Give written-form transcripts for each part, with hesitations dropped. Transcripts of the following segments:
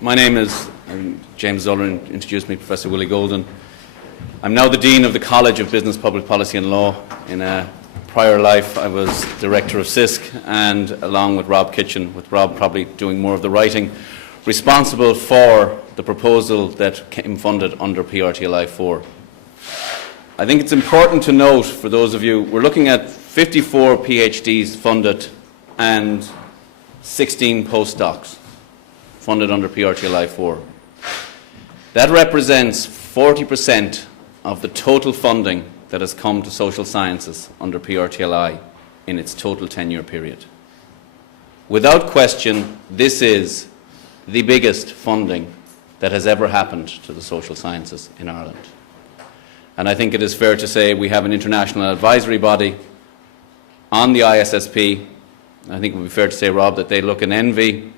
My name is, James Zoller introduced me, Professor Willie Golden. I'm now the Dean of the College of Business, Public Policy and Law. In a prior life, I was Director of ISSP, and along with Rob Kitchen, with Rob probably doing more of the writing, responsible for the proposal that came funded under PRTLI 4. I think it's important to note, for those of you, we're looking at 54 PhDs funded and 16 postdocs funded under PRTLI 4. That represents 40% of the total funding that has come to social sciences under PRTLI in its total 10-year period. Without question, this is the biggest funding that has ever happened to the social sciences in Ireland. And I think it is fair to say we have an international advisory body on the ISSP. I think it would be fair to say, Rob, that they look in envy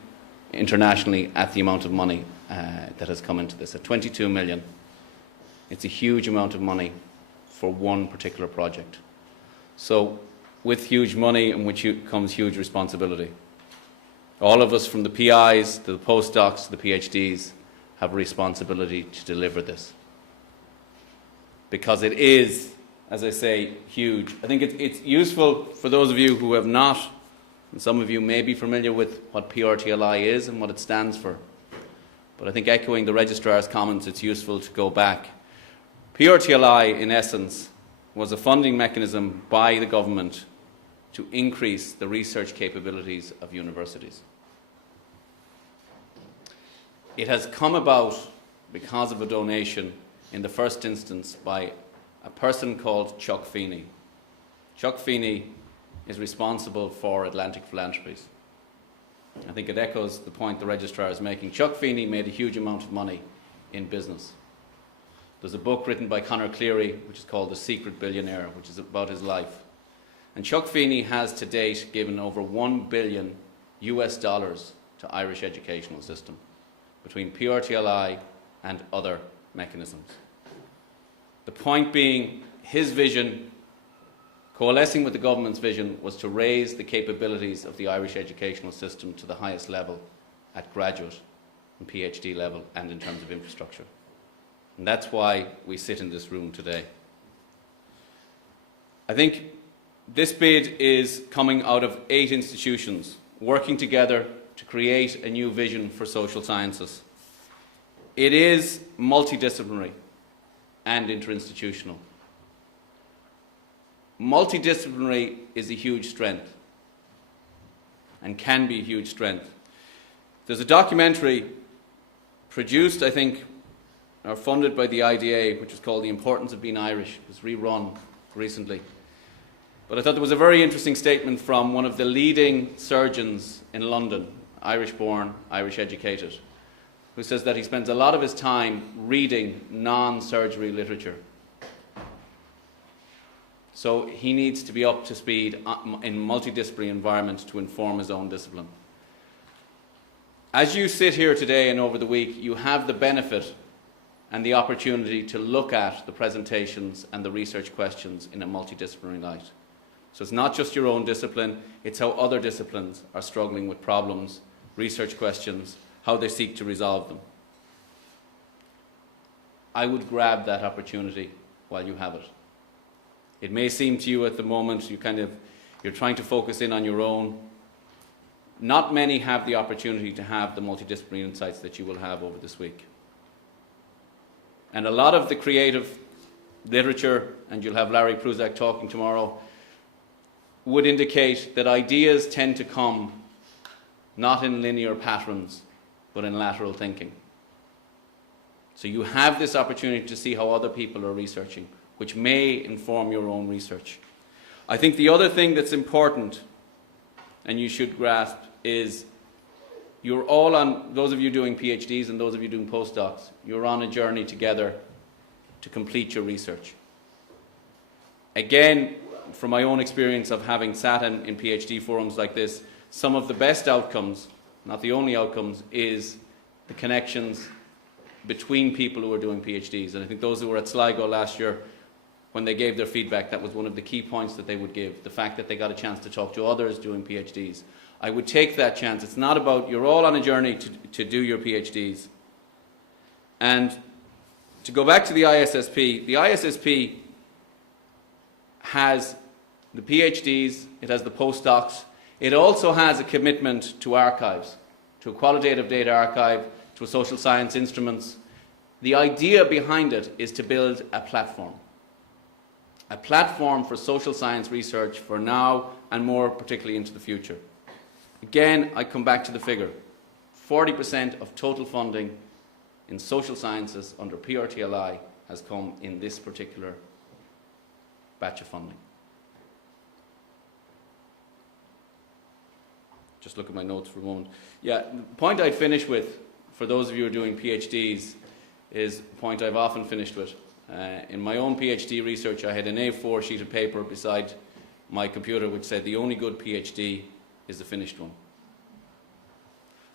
internationally at the amount of money that has come into this. At 22 million, it's a huge amount of money for one particular project. So with huge money and which comes huge responsibility. All of us, from the PIs to the postdocs to the PhDs, have a responsibility to deliver this. Because it is, as I say, huge. I think it's useful for those of you who have not, and some of you may be familiar with what PRTLI is and what it stands for. But I think echoing the Registrar's comments, it's useful to go back. PRTLI, in essence, was a funding mechanism by the government to increase the research capabilities of universities. It has come about because of a donation in the first instance by a person called Chuck Feeney. Chuck Feeney is responsible for Atlantic Philanthropies. I think it echoes the point the Registrar is making. Chuck Feeney made a huge amount of money in business. There's a book written by Conor Cleary which is called The Secret Billionaire, which is about his life. And Chuck Feeney has to date given over $1 billion to Irish educational system between PRTLI and other mechanisms. The point being, his vision, coalescing with the government's vision, was to raise the capabilities of the Irish educational system to the highest level at graduate and PhD level and in terms of infrastructure. And that's why we sit in this room today. I think this bid is coming out of 8 institutions working together to create a new vision for social sciences. It is multidisciplinary and interinstitutional. Multidisciplinary is a huge strength and can be a huge strength. There's a documentary produced, I think, or funded by the IDA, which is called The Importance of Being Irish. It was rerun recently. But I thought there was a very interesting statement from one of the leading surgeons in London, Irish-born, Irish-educated, who says that he spends a lot of his time reading non-surgery literature. So he needs to be up to speed in multidisciplinary environment to inform his own discipline. As you sit here today and over the week, you have the benefit and the opportunity to look at the presentations and the research questions in a multidisciplinary light. So it's not just your own discipline, it's how other disciplines are struggling with problems, research questions, how they seek to resolve them. I would grab that opportunity while you have it. It may seem to you at the moment you're trying to focus in on your own. Not many have the opportunity to have the multidisciplinary insights that you will have over this week. And a lot of the creative literature, and you'll have Larry Prusak talking tomorrow, would indicate that ideas tend to come not in linear patterns, but in lateral thinking. So you have this opportunity to see how other people are researching, which may inform your own research. I think the other thing that's important, and you should grasp, is you're all on, those of you doing PhDs and those of you doing postdocs, you're on a journey together to complete your research. Again, from my own experience of having sat in PhD forums like this, some of the best outcomes, not the only outcomes, is the connections between people who are doing PhDs. And I think those who were at Sligo last year when they gave their feedback, that was one of the key points that they would give, the fact that they got a chance to talk to others doing PhDs. I would take that chance. It's not about, you're all on a journey to do your PhDs. And to go back to the ISSP has the PhDs, it has the postdocs, it also has a commitment to archives, to a qualitative data archive, to a social science instruments. The idea behind it is to build a platform for social science research for now and more particularly into the future. Again, I come back to the figure. 40% of total funding in social sciences under PRTLI has come in this particular batch of funding. Just look at my notes for a moment. Yeah, the point I'd finish with, for those of you who are doing PhDs, is a point I've often finished with. In my own PhD research, I had an A4 sheet of paper beside my computer which said the only good PhD is the finished one.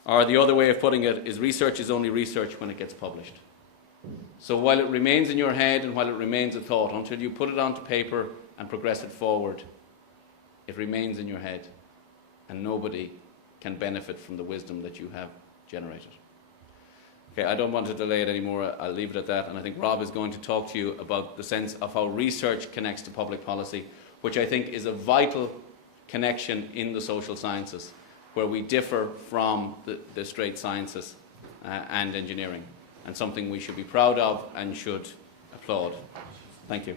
Or the other way of putting it is research is only research when it gets published. So while it remains in your head and while it remains a thought, until you put it onto paper and progress it forward, it remains in your head and nobody can benefit from the wisdom that you have generated. Okay, I don't want to delay it anymore. I'll leave it at that. And I think Rob is going to talk to you about the sense of how research connects to public policy, which I think is a vital connection in the social sciences, where we differ from the straight sciences and engineering, and something we should be proud of and should applaud. Thank you.